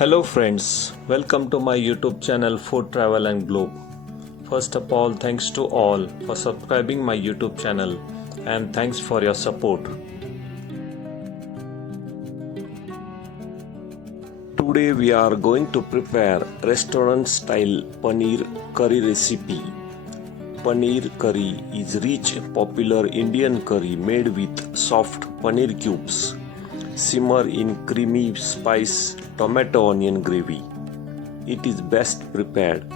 Hello friends, welcome to my YouTube channel Food Travel and Globe. First of all, thanks to all for subscribing my YouTube channel and thanks for your support. Today we are going to prepare restaurant style paneer curry recipe. Paneer curry is rich popular Indian curry made with soft paneer cubes. Simmer in creamy spice tomato onion gravy. It is best prepared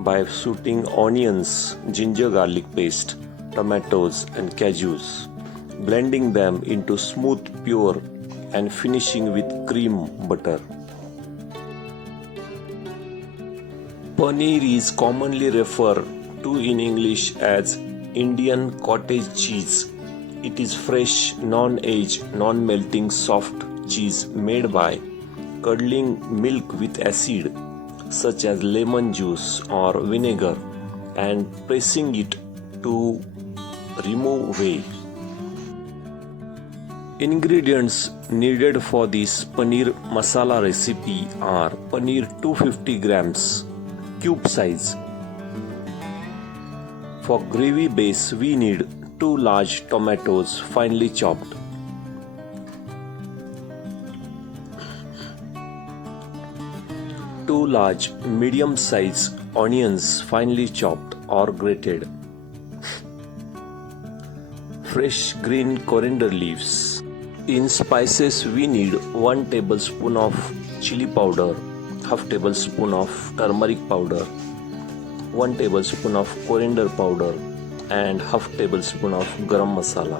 by sauteing onions, ginger garlic paste, tomatoes and cashews, blending them into smooth pure and finishing with cream butter. Paneer is commonly referred to in English as Indian cottage cheese. It is fresh, non-aged, non-melting soft cheese made by curdling milk with acid such as lemon juice or vinegar and pressing it to remove whey. Ingredients needed for this paneer masala recipe are paneer 250 grams, cube size. For gravy base we need 2 large tomatoes finely chopped, 2 large medium-sized onions finely chopped or grated, fresh green coriander leaves. In spices we need 1 tablespoon of chili powder, half tablespoon of turmeric powder, 1 tablespoon of coriander powder and half tablespoon of garam masala.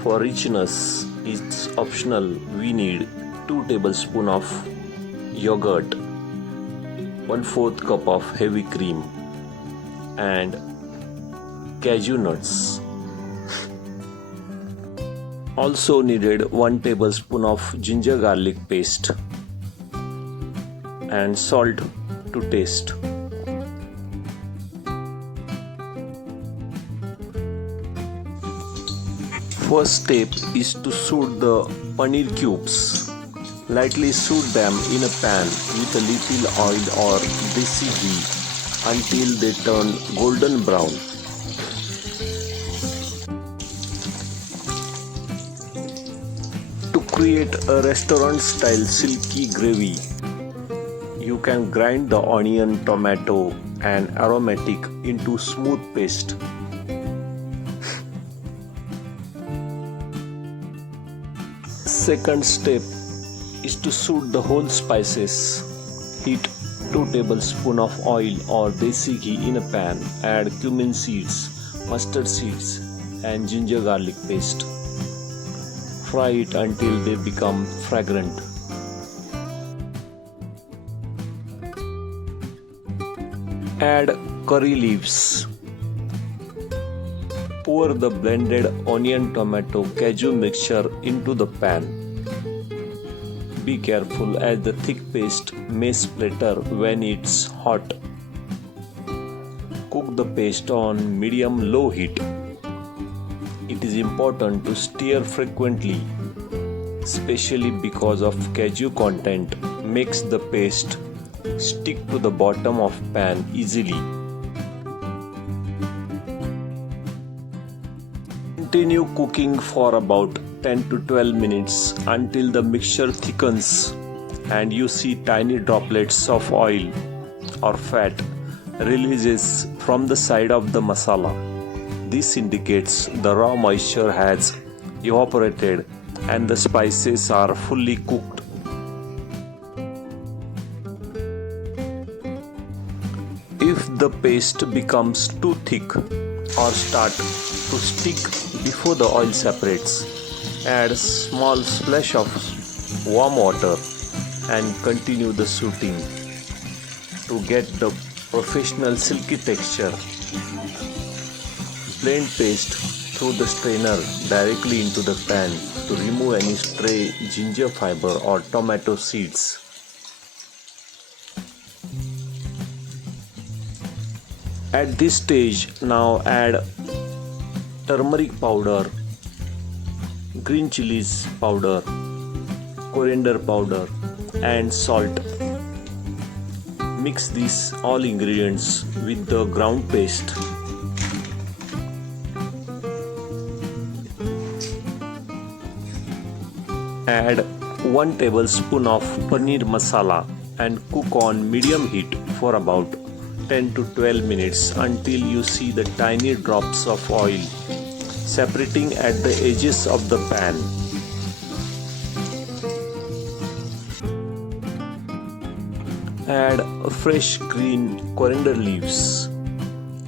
For richness, it's optional. We need 2 tablespoon of yogurt, 1/4 cup of heavy cream and cashew nuts. Also needed 1 tablespoon of ginger garlic paste and salt to taste. First step is to sauté the paneer cubes. Lightly sauté them in a pan with a little oil or desi ghee until they turn golden brown. To create a restaurant style silky gravy, you can grind the onion, tomato and aromatic into smooth paste. Second step is to sauté the whole spices. Heat 2 tablespoons of oil or desi ghee in a pan. Add cumin seeds, mustard seeds and ginger garlic paste. Fry it until they become fragrant. Add curry leaves. Pour the blended onion, tomato, cashew mixture into the pan. Be careful as the thick paste may splatter when it's hot. Cook the paste on medium-low heat. It is important to stir frequently, especially because of cashew content makes the paste stick to the bottom of pan easily. Continue cooking for about 10 to 12 minutes until the mixture thickens and you see tiny droplets of oil or fat releases from the side of the masala. This indicates the raw moisture has evaporated and the spices are fully cooked. If the paste becomes too thick or start to stick before the oil separates, add small splash of warm water and continue the sautéing to get the professional silky texture. Blend paste through the strainer directly into the pan to remove any stray ginger fiber or tomato seeds. At this stage, now add turmeric powder, green chilies powder, coriander powder and salt. Mix these all ingredients with the ground paste. Add 1 tablespoon of paneer masala and cook on medium heat for about 10 to 12 minutes until you see the tiny drops of oil separating at the edges of the pan. Add fresh green coriander leaves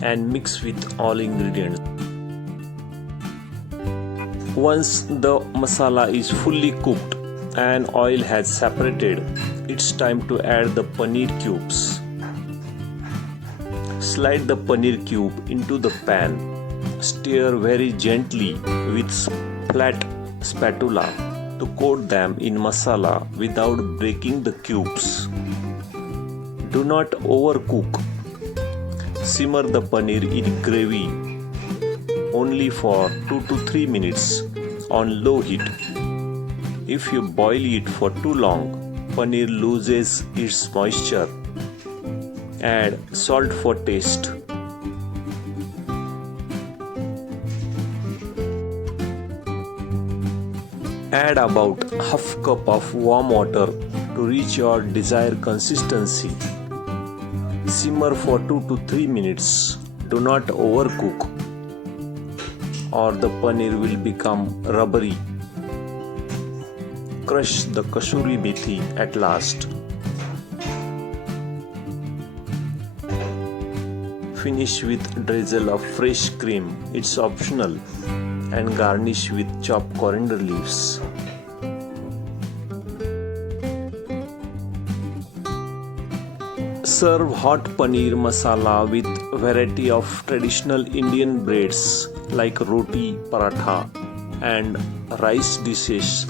and mix with all ingredients. Once the masala is fully cooked and oil has separated, it's time to add the paneer cubes. Slide the paneer cube into the pan. Stir very gently with flat spatula to coat them in masala without breaking the cubes. Do not overcook. Simmer the paneer in gravy only for 2 to 3 minutes on low heat. If you boil it for too long, paneer loses its moisture. Add salt for taste. Add about half cup of warm water to reach your desired consistency. Simmer for 2 to 3 minutes. Do not overcook or the paneer will become rubbery. Crush the kasuri methi at last. Finish with drizzle of fresh cream, it's optional, and garnish with chopped coriander leaves. Serve hot paneer masala with variety of traditional Indian breads like roti, paratha and rice dishes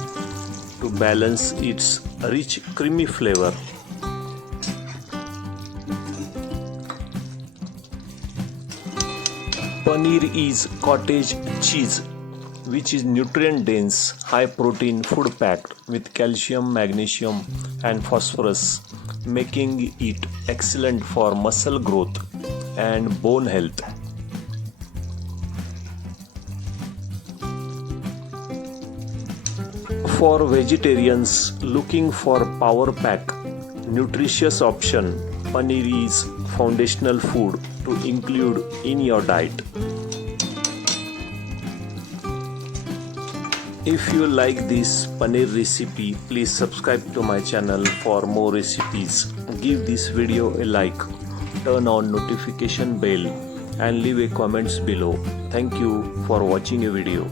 to balance its rich creamy flavor. Paneer is cottage cheese which is nutrient dense, high protein food packed with calcium, magnesium and phosphorus, making it excellent for muscle growth and bone health. For vegetarians looking for power pack, nutritious option, paneer is foundational food to include in your diet. If you like this paneer recipe, please subscribe to my channel for more recipes. Give this video a like, turn on notification bell and leave a comments below. Thank you for watching a video.